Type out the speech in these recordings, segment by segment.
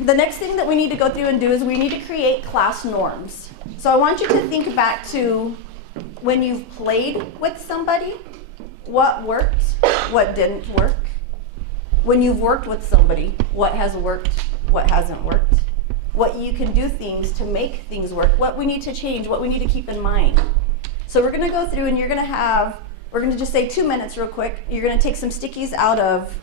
the next thing that we need to go through and do is we need to create class norms. So I want you to think back to when you've played with somebody, what worked, what didn't work. When you've worked with somebody, what has worked, what hasn't worked. What you can do things to make things work, what we need to change, what we need to keep in mind. So we're going to go through and we're going to just say 2 minutes real quick. You're going to take some stickies out of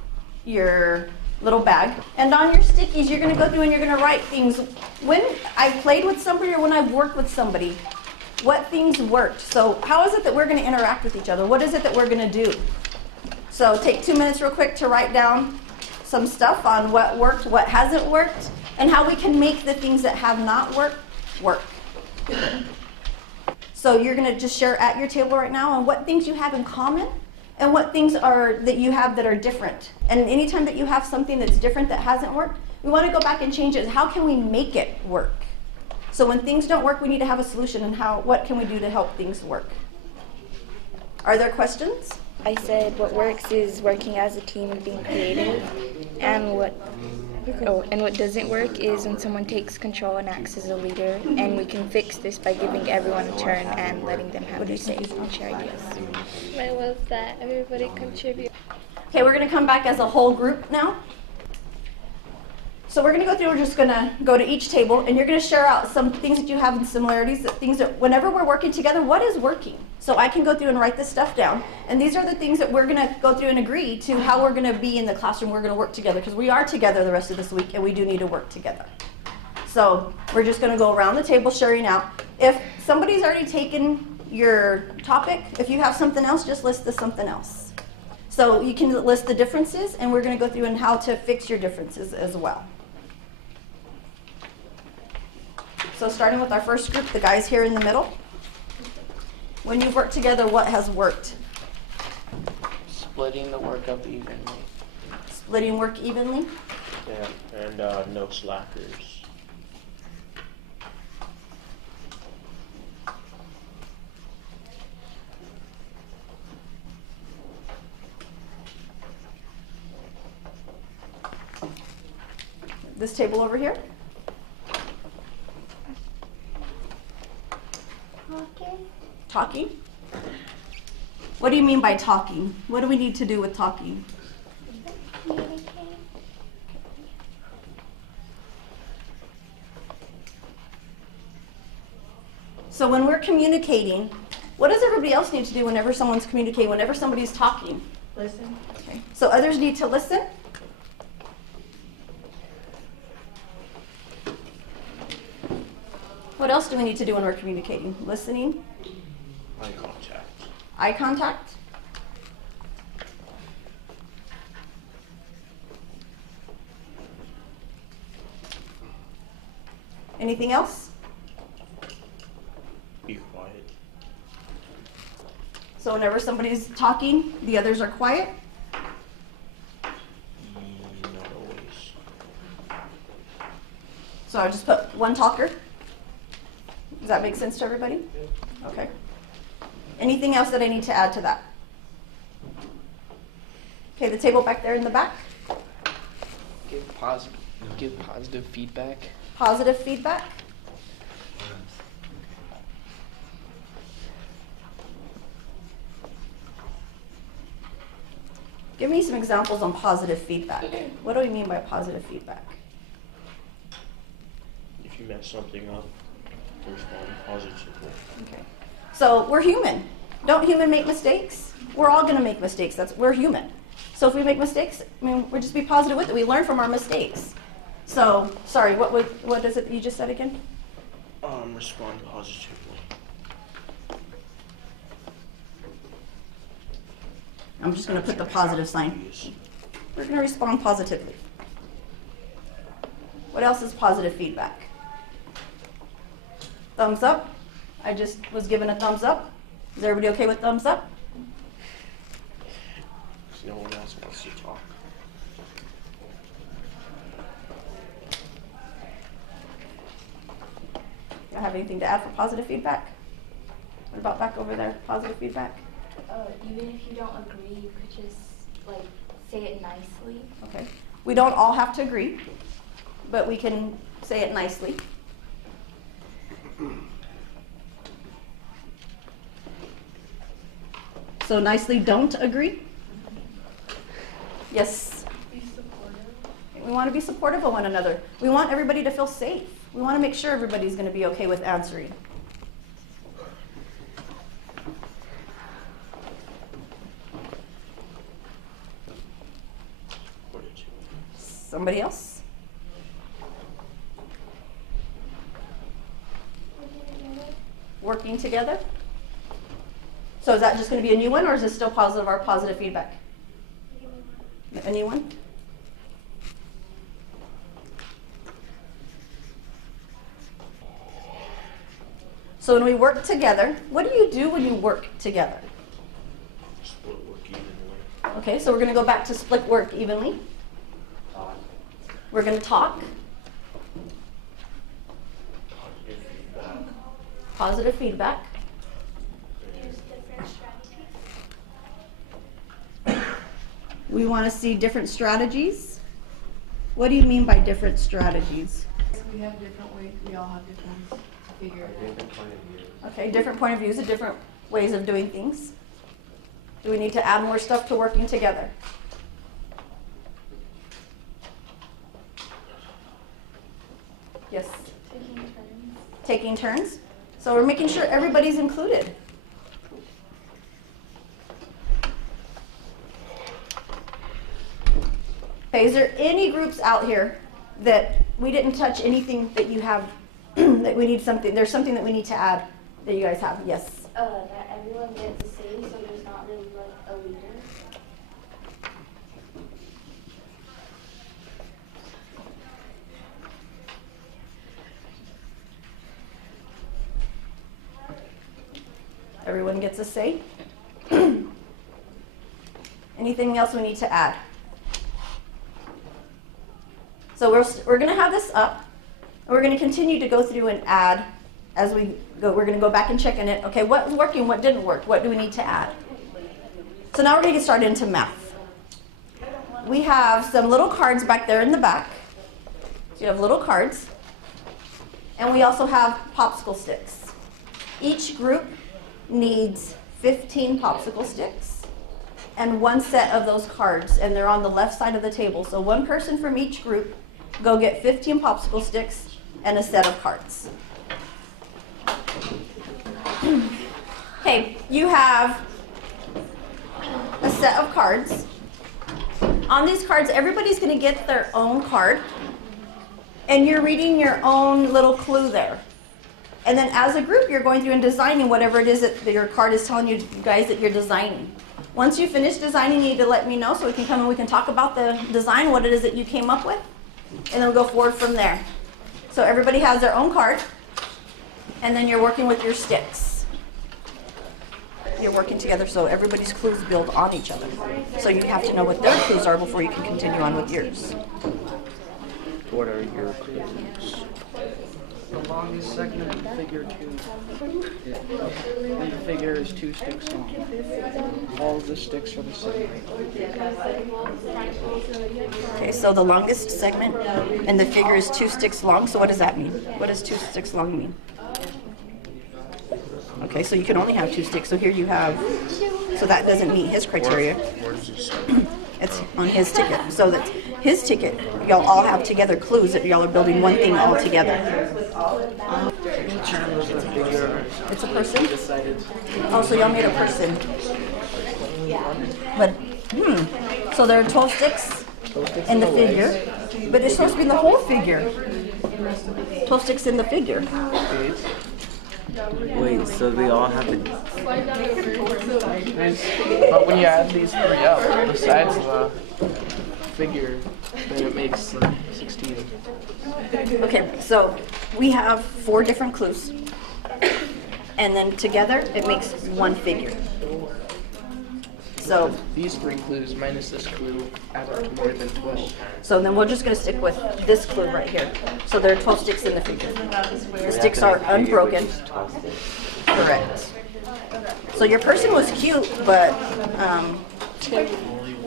your little bag. And on your stickies, you're going to go through and you're going to write things. When I played with somebody or when I've worked with somebody, what things worked. So how is it that we're going to interact with each other? What is it that we're going to do? So take 2 minutes real quick to write down some stuff on what worked, what hasn't worked, and how we can make the things that have not worked, work. So you're going to just share at your table right now on what things you have in common and what things are that you have that are different. And anytime that you have something that's different that hasn't worked, we want to go back and change it. How can we make it work? So when things don't work, we need to have a solution, and what can we do to help things work? Are there questions? I said what works is working as a team and being creative, and what doesn't work is when someone takes control and acts as a leader, and we can fix this by giving everyone a turn and letting them have their say and share ideas. Mine was that everybody contribute. Okay, we're going to come back as a whole group now. So we're going to go through, we're just going to go to each table, and you're going to share out some things that you have in similarities, things that whenever we're working together, what is working? So I can go through and write this stuff down, and these are the things that we're going to go through and agree to how we're going to be in the classroom, we're going to work together, because we are together the rest of this week, and we do need to work together. So we're just going to go around the table sharing out. If somebody's already taken your topic, if you have something else, just list the something else. So you can list the differences, and we're going to go through and how to fix your differences as well. So starting with our first group, the guys here in the middle. When you've worked together, what has worked? Splitting the work up evenly. Splitting work evenly? Yeah, and no slackers. This table over here? Talking? What do you mean by talking? What do we need to do with talking? So when we're communicating, what does everybody else need to do whenever someone's communicating, whenever somebody's talking? Listen. Okay. So others need to listen? What else do we need to do when we're communicating? Listening? Eye contact. Eye contact? Anything else? Be quiet. So whenever somebody's talking, the others are quiet? Not always. So I'll just put one talker. Does that make sense to everybody? Okay. Anything else that I need to add to that? Okay, the table back there in the back. Give positive feedback. Positive feedback. Give me some examples on positive feedback. What do we mean by positive feedback? If you mess something up, respond positively. Okay. So we're human. Don't humans make mistakes? We're all going to make mistakes. We're human. So if we make mistakes, I mean, we'll just be positive with it. We learn from our mistakes. So, sorry, what is it that you just said again? Respond positively. I'm just going to put the positive sign. We're going to respond positively. What else is positive feedback? Thumbs up. I just was given a thumbs up. Is everybody okay with thumbs up? No one else wants to talk. Do I have anything to add for positive feedback? What about back over there? Positive feedback? Even if you don't agree, you could just like say it nicely. Okay. We don't all have to agree, but we can say it nicely. So nicely don't agree? Yes? Be supportive. We want to be supportive of one another. We want everybody to feel safe. We want to make sure everybody's going to be okay with answering. Somebody else? Working together? So is that just going to be a new one, or is this still positive or positive feedback? A new one? So when we work together, what do you do when you work together? Split work evenly. Okay, so we're going to go back to split work evenly. We're going to talk. Positive feedback. Positive feedback. Use different strategies. We want to see different strategies. What do you mean by different strategies? We have different ways, we all have different ways to figure it out. Okay, different point of views and different ways of doing things. Do we need to add more stuff to working together? Yes? Taking turns. Taking turns? So we're making sure everybody's included. Okay, is there any groups out here that we didn't touch anything that you have, that we need something, there's something that we need to add that you guys have? Yes? That everyone gets a say, so there's not really like a leader. Everyone gets a say? Anything else we need to add? So we're going to have this up, and we're going to continue to go through and add as we go. We're going to go back and check in it. Okay, what was working, what didn't work, what do we need to add? So now we're going to get started into math. We have some little cards back there in the back. So you have little cards. And we also have popsicle sticks. Each group needs 15 popsicle sticks and one set of those cards, and they're on the left side of the table. So one person from each group go get 15 popsicle sticks and a set of cards. Okay, you have a set of cards. On these cards, everybody's going to get their own card, and you're reading your own little clue there. And then as a group, you're going through and designing whatever it is that your card is telling you guys that you're designing. Once you finish designing, you need to let me know so we can come and we can talk about the design, what it is that you came up with, and then we'll go forward from there. So everybody has their own card, and then you're working with your sticks. You're working together so everybody's clues build on each other. So you have to know what their clues are before you can continue on with yours. What are your clues? The longest segment of the figure 2. And the figure is 2 sticks long. All of the sticks are the same. Okay, so the longest segment and the figure is 2 sticks long. So what does that mean? What does 2 sticks long mean? Okay, so you can only have 2 sticks. So here you have, so that doesn't meet his criteria. Where does it say? It's on his ticket. So that his ticket, y'all all have together clues that y'all are building one thing all together. It's a person? Oh, so y'all made a person. But, so there are 12 sticks in the figure, but it's supposed to be in the whole figure. 12 sticks in the figure. Wait, so they all have to... But when you add these 3 up, besides the figure, then it makes 16. Okay, so we have 4 different clues. And then together it makes one figure. So These 3 clues minus this clue add up to more than 12. So then we're just going to stick with this clue right here. So there are 12 sticks in the figure. The sticks are unbroken. Correct. So your person was cute, but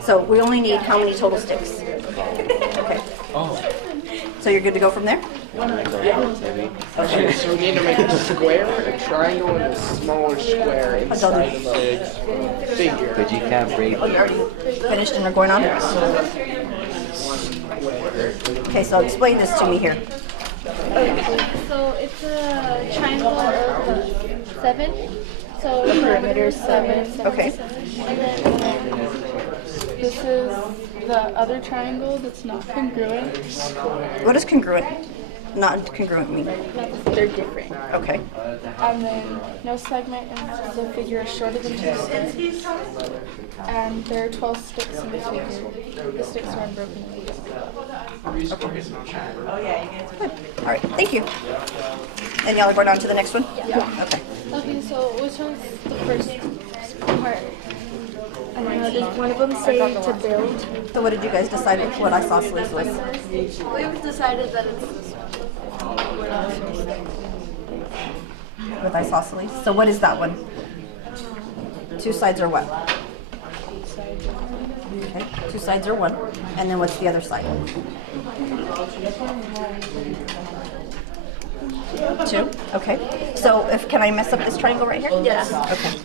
so we only need how many total sticks? Okay. So you're good to go from there? Okay, so we need to make a square, a triangle, and a smaller square inside of a figure. But you can't break Oh, you already finished and are going on? Okay, so explain this to me here. So it's a triangle of 7. So the perimeter is 7. Okay. And then this is the other triangle that's not congruent. What does congruent, not congruent mean? They're different. Okay. And then no segment, and the figure is shorter than 2 sticks. And there are 12 sticks in the figure. The sticks are unbroken in the All right, thank you. And y'all are going on to the next one? Yeah. Okay. Okay, so which one's the first part? Does one of them say to build? So what did you guys decide what isosceles was? We've decided that it's this With isosceles? So what is that one? 2 sides are what? Okay, 2 sides are 1. And then what's the other side? 2. Okay. So can I mess up this triangle right here? Yes. Okay.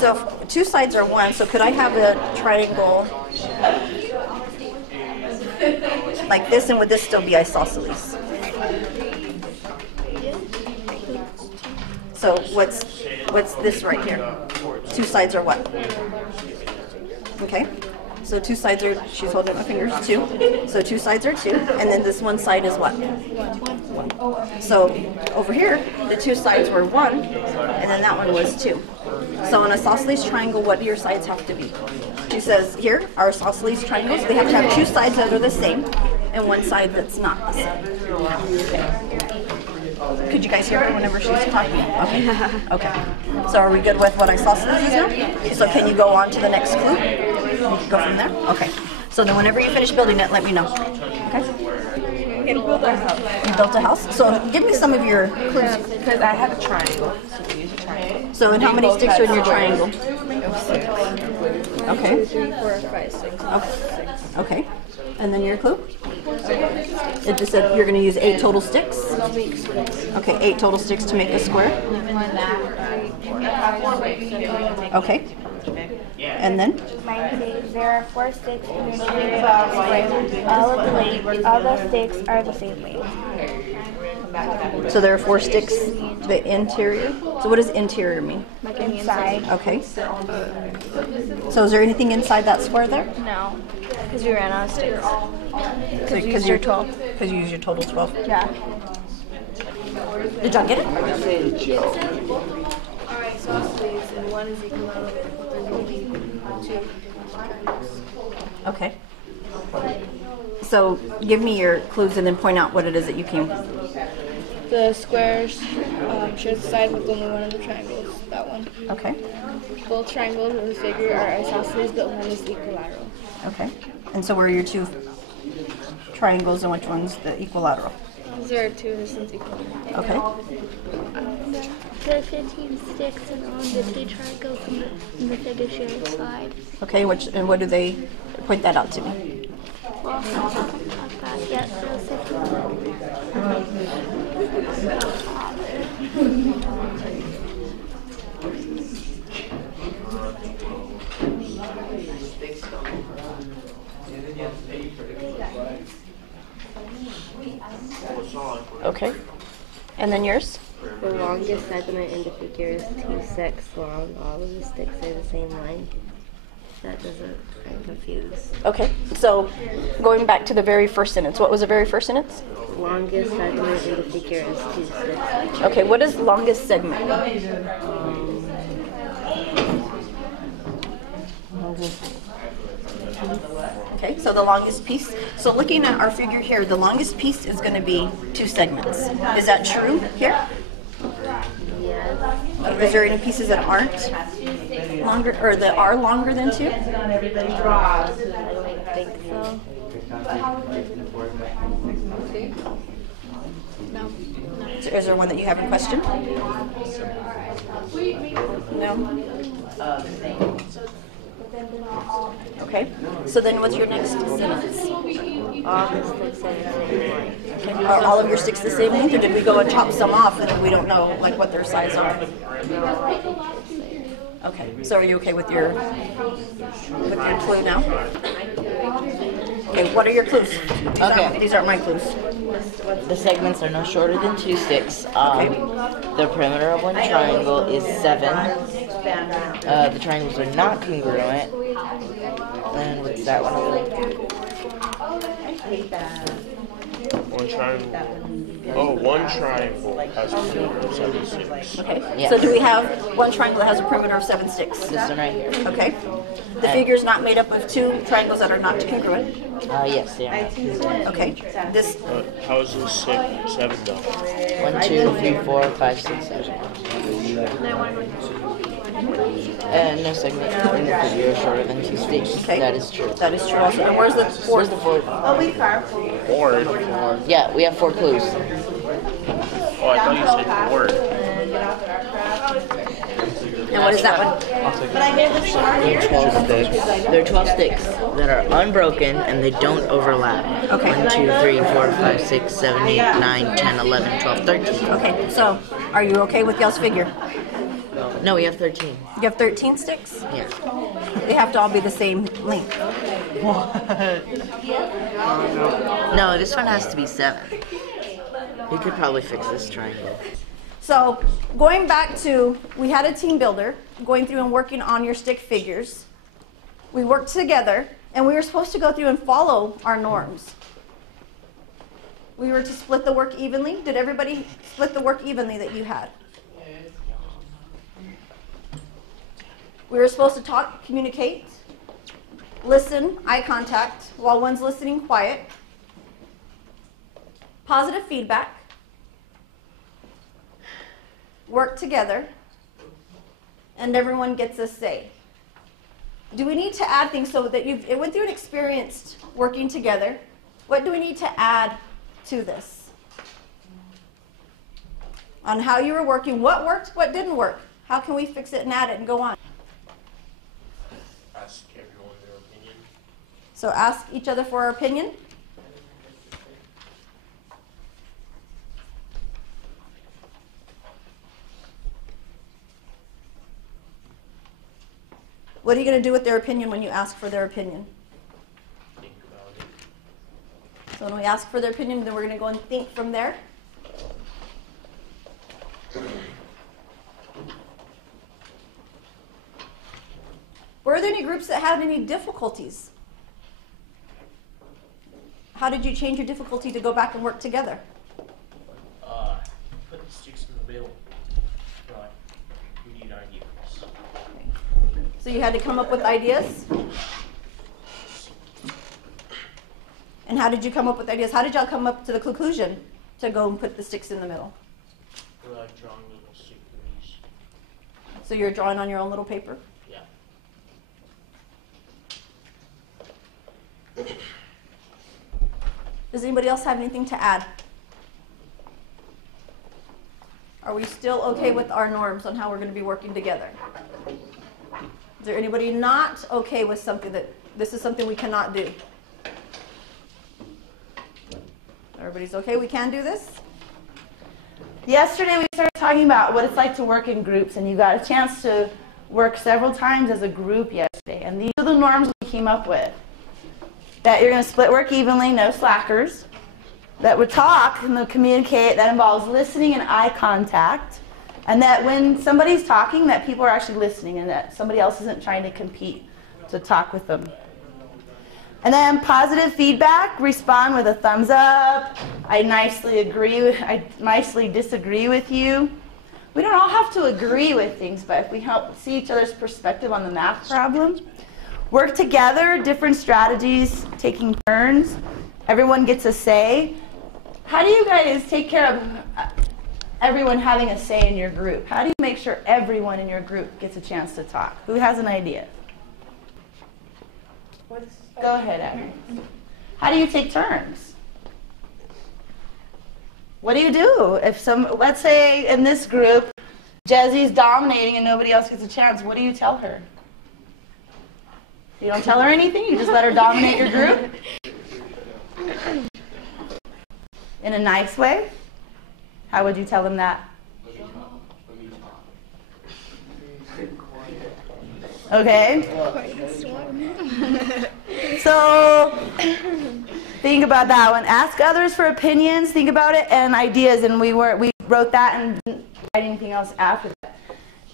So if 2 sides are 1, so could I have a triangle like this, and would this still be isosceles? So what's this right here? 2 sides are what? Okay. So 2 sides are, she's holding up my fingers, 2. So 2 sides are 2, and then this one side is what? 1. So over here, the 2 sides were 1, and then that one was 2. So an isosceles triangle, what do your sides have to be? She says here, our isosceles triangles, they have to have 2 sides that are the same, and 1 side that's not the same. Okay. Could you guys hear her whenever she's talking? Okay. Okay. So are we good with what isosceles is now? So can you go on to the next clue? You can go from there? Okay. So then whenever you finish building it, let me know. Okay? You built a house. You built a house? So give me some of your clues. Because I have a triangle, so we use a triangle. So and how many sticks are in your triangle? 6. Okay. 1, 2, 3, 4, 5, 6. Okay. And then your clue? It just said you're going to use 8 total sticks? Okay, 8 total sticks to make a square. Okay. And then? Mine says there are 4 sticks in the interior of the square. All the sticks are the same length. So there are 4 sticks, the interior. So what does interior mean? Like inside. Okay. So is there anything inside that square there? No, because we ran out of sticks. Because we used your 12. Because you used your total 12. Yeah. Did y'all get it? Alright, isosceles, and 1 is equivalent to 2. Okay. So give me your clues and then point out what it is that you came. The squares share the side with only one of the triangles. That one. Okay. Both triangles in the figure are isosceles, but one is equilateral. Okay. And so where are your 2 triangles and which one's the equilateral? There are 2 this one's equilateral. Okay. There are 15 sticks and on the 2 triangles in the figure share side. Okay, and what do they point that out to me? Well, I haven't talked about it yet, so it's Okay. And then yours? The longest segment in the figure is 2 sticks long. All of the sticks are the same length. That doesn't, I'm confused. Okay. So going back to the very first sentence. What was the very first sentence? Longest segment in the figure is 2 sticks. Okay, what is longest segment? Okay, so the longest piece. So looking at our figure here, the longest piece is going to be 2 segments. Is that true here? Yes. Is there any pieces that aren't longer, or that are longer than 2? I don't think so. So is there one that you have in question? No? Okay, so then what's your next sentence? All the sticks are the same length. Are all of your sticks the same length, or did we go and chop some off and we don't know like what their size are? Okay, so are you okay with your clue now? Okay, what are your clues? These aren't my clues. The segments are no shorter than 2 sticks. The perimeter of one triangle is 7. The triangles are not congruent. And what's that one? One triangle. Oh, one triangle has a perimeter of 7 sticks. Okay. Yeah. So do we have one triangle that has a perimeter of 7 sticks? This one right here. Okay. The figure is not made up of 2 triangles that are not congruent. Yes, they are. Okay. This. How is this 7 though? 1, 2, 3, 4, 5, 6, 7. No segment in the figure is shorter than 2 sticks. Okay. That is true. That is true also. And where's the fourth? Where's the fourth? Board. Yeah, we have 4 clues. Oh, I thought you said board. And what is that one? There are 12 sticks that are unbroken and they don't overlap. Okay. 1, 2, 3, 4, 5, 6, 7, 8, 9, 10, 11, 12, 13. Okay. So are you okay with y'all's figure? No, we have 13. You have 13 sticks? Yeah. They have to all be the same length. No, this one has to be 7. We could probably fix this triangle. So going back to, we had a team builder going through and working on your stick figures. We worked together and we were supposed to go through and follow our norms. We were to split the work evenly. Did everybody split the work evenly that you had? We were supposed to talk, communicate, listen, eye contact, while one's listening, quiet. Positive feedback. Work together. And everyone gets a say. Do we need to add things so that it went through and experienced working together? What do we need to add to this? On how you were working, what worked, what didn't work? How can we fix it and add it and go on? Ask everyone their opinion. So ask each other for our opinion. What are you going to do with their opinion when you ask for their opinion? Think about it. So when we ask for their opinion, then we're going to go and think from there. Were there any groups that had any difficulties? How did you change your difficulty to go back and work together? Put the sticks in the middle. Right. We need ideas. So you had to come up with ideas? And how did you come up with ideas? How did y'all come up to the conclusion to go and put the sticks in the middle? We're like drawing little stick figures. So you're drawing on your own little paper? Yeah. Does anybody else have anything to add? Are we still okay with our norms on how we're going to be working together? Is there anybody not okay with something that this is something we cannot do? Everybody's okay? We can do this? Yesterday we started talking about what it's like to work in groups, and you got a chance to work several times as a group yesterday. And these are the norms we came up with. That you're going to split work evenly, no slackers. That we talk and they'll communicate. That involves listening and eye contact. And that when somebody's talking, that people are actually listening and that somebody else isn't trying to compete to talk with them. And then positive feedback, respond with a thumbs up. I nicely disagree with you. We don't all have to agree with things, but if we help see each other's perspective on the math problem. Work together, different strategies, taking turns. Everyone gets a say. How do you guys take care of everyone having a say in your group? How do you make sure everyone in your group gets a chance to talk? Who has an idea? Go ahead, Abby. How do you take turns? What do you do? If let's say in this group, Jessie's dominating and nobody else gets a chance, what do you tell her? You don't tell her anything? You just let her dominate your group? In a nice way? How would you tell them that? Okay. So think about that one. Ask others for opinions. Think about it and ideas. And we wrote that and didn't write anything else after that.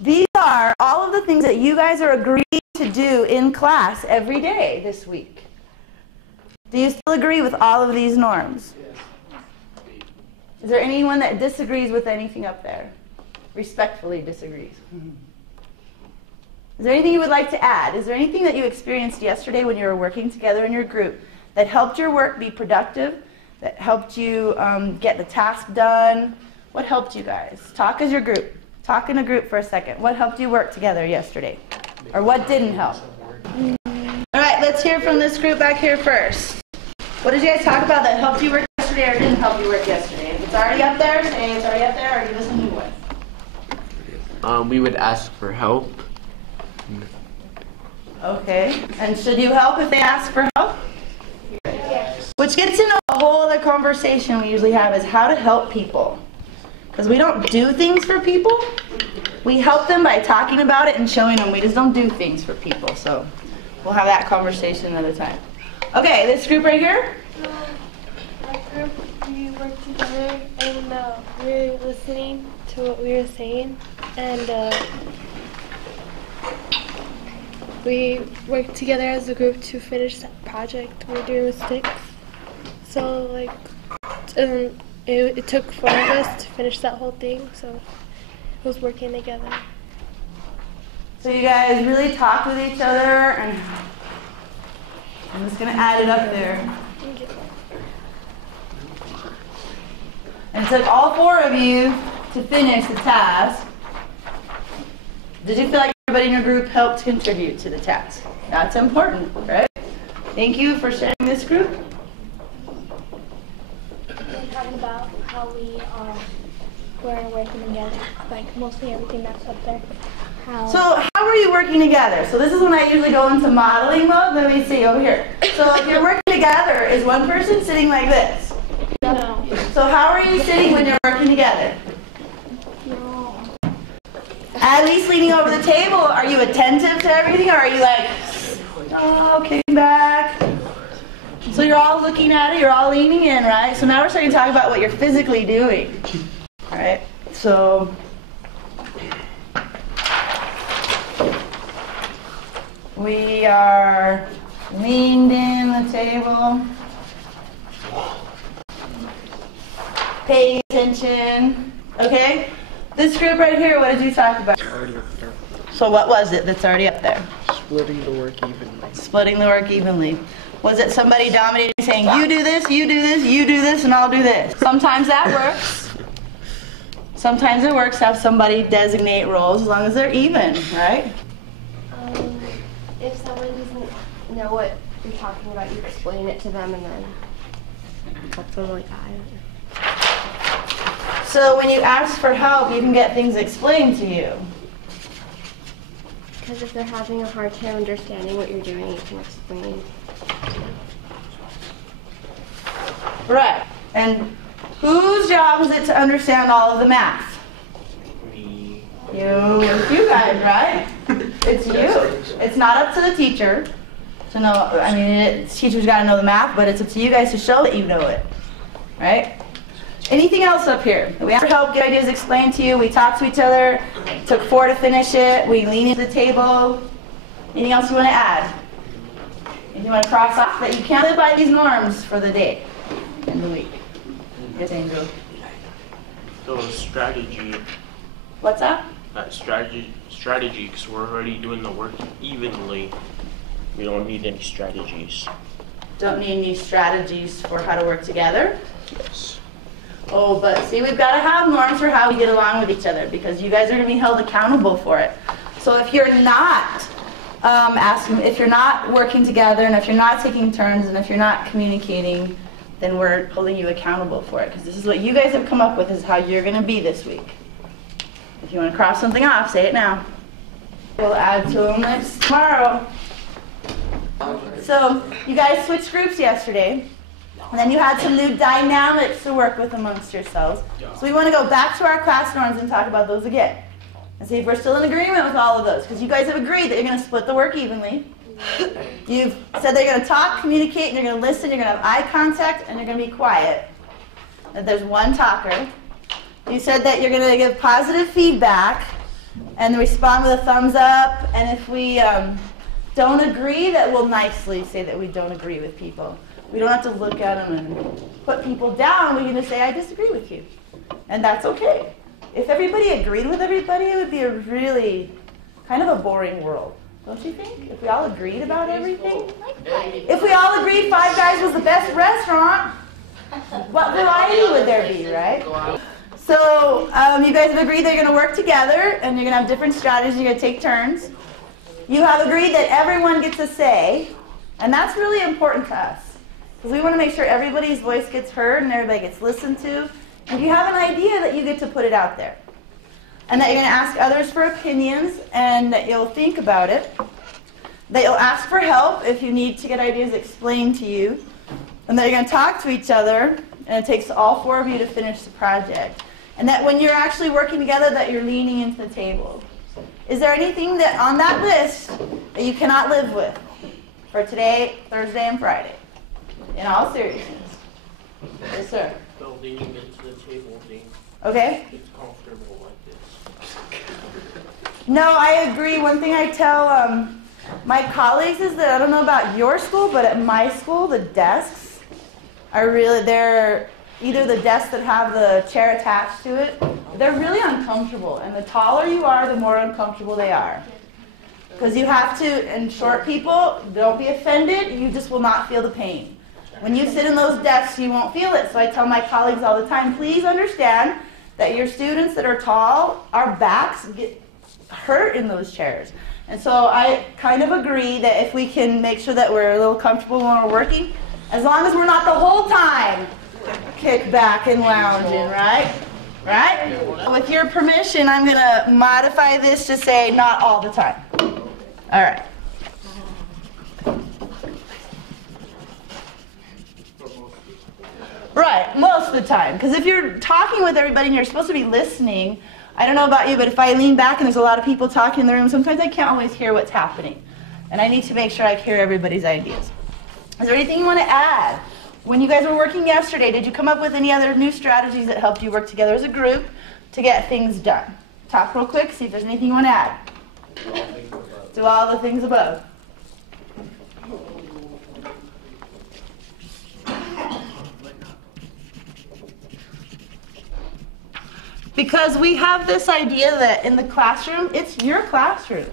These are all of the things that you guys are agreeing to do in class every day this week. Do you still agree with all of these norms? Is there anyone that disagrees with anything up there? Respectfully disagrees. Is there anything you would like to add? Is there anything that you experienced yesterday when you were working together in your group that helped your work be productive, that helped you get the task done? What helped you guys? Talk as your group. Talk in a group for a second. What helped you work together yesterday? Or what didn't help? All right, let's hear from this group back here first. What did you guys talk about that helped you work yesterday or didn't help you work yesterday? If it's already up there, say it's already up there, or give us a new one. We would ask for help. Okay. And should you help if they ask for help? Yes. Which gets into a whole other conversation we usually have is how to help people. Because we don't do things for people. We help them by talking about it and showing them. We just don't do things for people. So we'll have that conversation another time. Okay, this group right here. Our group, we worked together and we were listening to what we were saying. And we worked together as a group to finish that project we're doing with sticks. So like, it took 4 of us to finish that whole thing, so it was working together. So you guys really talk with each other, and I'm just going to add it up there. And it took all 4 of you to finish the task. Did you feel like everybody in your group helped contribute to the task? That's important, right? Thank you for sharing this group. We're talking about how we were working together, like mostly everything that's up there. So how were you working together? So this is when I usually go into modeling mode. Let me see over here. So if you're working together, is one person sitting like this? No. So how are you sitting when you're working together? No. At least leaning over the table. Are you attentive to everything, or are you like, oh, kicking back? So you're all looking at it, you're all leaning in, right? So now we're starting to talk about what you're physically doing. All right? So we are leaned in the table, paying attention. Okay? This group right here, what did you talk about? So what was it that's already up there? Splitting the work evenly. Splitting the work evenly. Was it somebody dominating, saying, you do this, you do this, you do this, and I'll do this? Sometimes that works. Sometimes it works to have somebody designate roles as long as they're even, right? If someone doesn't know what you're talking about, you explain it to them and then help them like that. So when you ask for help, you can get things explained to you. Because if they're having a hard time understanding what you're doing, you can explain. Right. And whose job is it to understand all of the math? Me. It's you guys, right? It's you. It's not up to the teacher to know. I mean, teachers got to know the math, but it's up to you guys to show that you know it, right? Anything else up here? We ask for help, get ideas explained to you. We talk to each other. Took 4 to finish it. We lean into the table. Anything else you want to add? Anything you want to cross off that you can't live by these norms for the day and the week? Yes, Angel. So strategy. What's that? Strategy, because we're already doing the work evenly. We don't need any strategies. Don't need any strategies for how to work together? Yes. Oh, but see, we've got to have norms for how we get along with each other because you guys are going to be held accountable for it. So if you're not if you're not working together and if you're not taking turns and if you're not communicating, then we're holding you accountable for it because this is what you guys have come up with is how you're going to be this week. If you want to cross something off, say it now. We'll add to them next tomorrow. So you guys switched groups yesterday. And then you had some new dynamics to work with amongst yourselves. So we want to go back to our class norms and talk about those again. And see if we're still in agreement with all of those. Because you guys have agreed that you're going to split the work evenly. You've said that you're going to talk, communicate, and you're going to listen, you're going to have eye contact, and you're going to be quiet. That there's one talker. You said that you're going to give positive feedback and respond with a thumbs up. And if we don't agree, that we'll nicely say that we don't agree with people. We don't have to look at them and put people down. We can just say, I disagree with you. And that's okay. If everybody agreed with everybody, it would be a really kind of a boring world. Don't you think? If we all agreed about everything? If we all agreed Five Guys was the best restaurant, what variety would there be, right? So you guys have agreed that you're going to work together and you're going to have different strategies. You're going to take turns. You have agreed that everyone gets a say, and that's really important to us because we want to make sure everybody's voice gets heard and everybody gets listened to. And you have an idea that you get to put it out there. And that you're going to ask others for opinions, and that you'll think about it. That you'll ask for help if you need to get ideas explained to you. And that you're going to talk to each other, and it takes all four of you to finish the project. And that when you're actually working together, that you're leaning into the table. Is there anything that on that list that you cannot live with for today, Thursday, and Friday? In all seriousness. Yes, sir. So leaning into the table, okay. It's comfortable like this. No, I agree. One thing I tell my colleagues is that I don't know about your school, but at my school, the desks are really, they're either the desks that have the chair attached to it, they're really uncomfortable. And the taller you are, the more uncomfortable they are. Because you have to, and short people, don't be offended, you just will not feel the pain. When you sit in those desks, you won't feel it. So I tell my colleagues all the time, please understand that your students that are tall, our backs get hurt in those chairs. And so I kind of agree that if we can make sure that we're a little comfortable when we're working, as long as we're not the whole time kick back and lounging, right? Right? With your permission, I'm going to modify this to say not all the time. All right. Right, most of the time. Because if you're talking with everybody and you're supposed to be listening, I don't know about you, but if I lean back and there's a lot of people talking in the room, sometimes I can't always hear what's happening. And I need to make sure I hear everybody's ideas. Is there anything you want to add? When you guys were working yesterday, did you come up with any other new strategies that helped you work together as a group to get things done? Talk real quick, see if there's anything you want to add. Do all the things above. Because we have this idea that in the classroom, it's your classroom.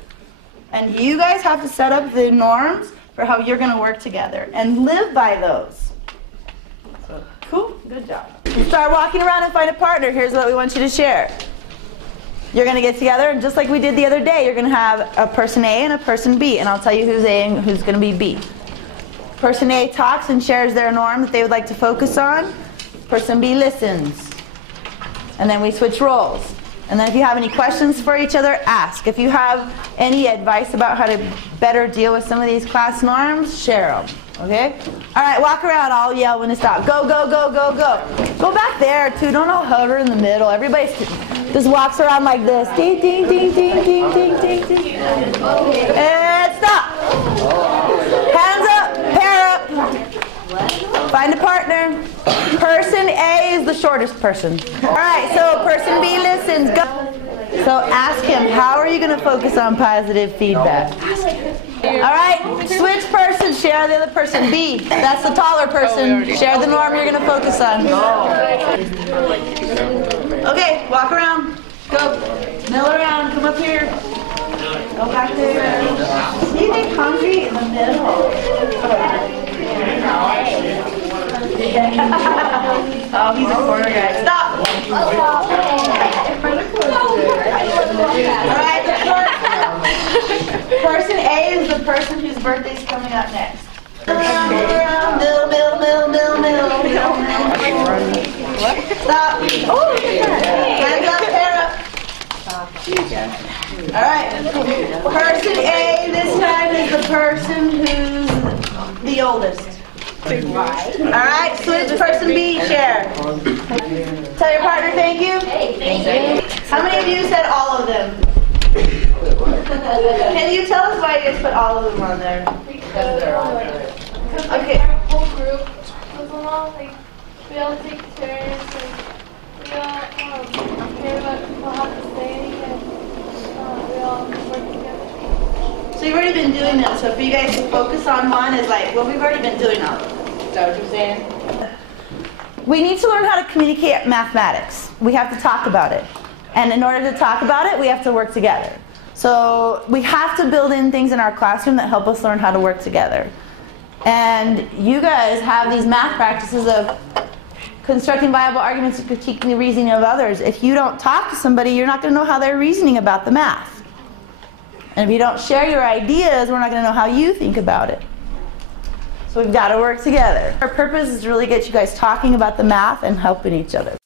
And you guys have to set up the norms for how you're going to work together and live by those. So, cool, good job. You start walking around and find a partner. Here's what we want you to share. You're going to get together, and just like we did the other day, you're going to have a person A and a person B. And I'll tell you who's A and who's going to be B. Person A talks and shares their norm that they would like to focus on. Person B listens. And then we switch roles. And then if you have any questions for each other, ask. If you have any advice about how to better deal with some of these class norms, share them. Okay? All right, walk around. I'll yell when to stop. Go, go, go, go, go. Go back there, too. Don't all hover in the middle. Everybody just walks around like this. Ding, ding, ding, ding, ding, ding, ding, ding. And stop. Hands up. Pair up. Find a partner. Person A is the shortest person. All right, so person B listens. Go. So ask him, how are you going to focus on positive feedback? All right, switch person, share the other person. B, that's the taller person. Share the norm you're going to focus on. Okay, walk around. Go. Mill around. Come up here. Go back there. See, they hungry in the middle. Oh, he's a corner guy. Stop! Alright, person A is the person whose birthday is coming up next. Middle, middle, middle, middle, middle, middle, middle. Stop! Oh, look at that. Hands up, pair up. Alright, person A this time is the person who's the oldest. Alright, switch person B, share. Tell your partner thank you. Thank you. How many of you said all of them? Can you tell us why you guys put all of them on there? Because Okay. our whole group goes along, like we all take turns, and we all hear what people have to say, and we all work together. So you've already been doing them, so for you guys to focus on one is like, well, we've already been doing all of them. Is that what you're saying? We need to learn how to communicate mathematics. We have to talk about it. And in order to talk about it, we have to work together. So we have to build in things in our classroom that help us learn how to work together. And you guys have these math practices of constructing viable arguments and critiquing the reasoning of others. If you don't talk to somebody, you're not going to know how they're reasoning about the math. And if you don't share your ideas, we're not going to know how you think about it. So we've got to work together. Our purpose is to really get you guys talking about the math and helping each other.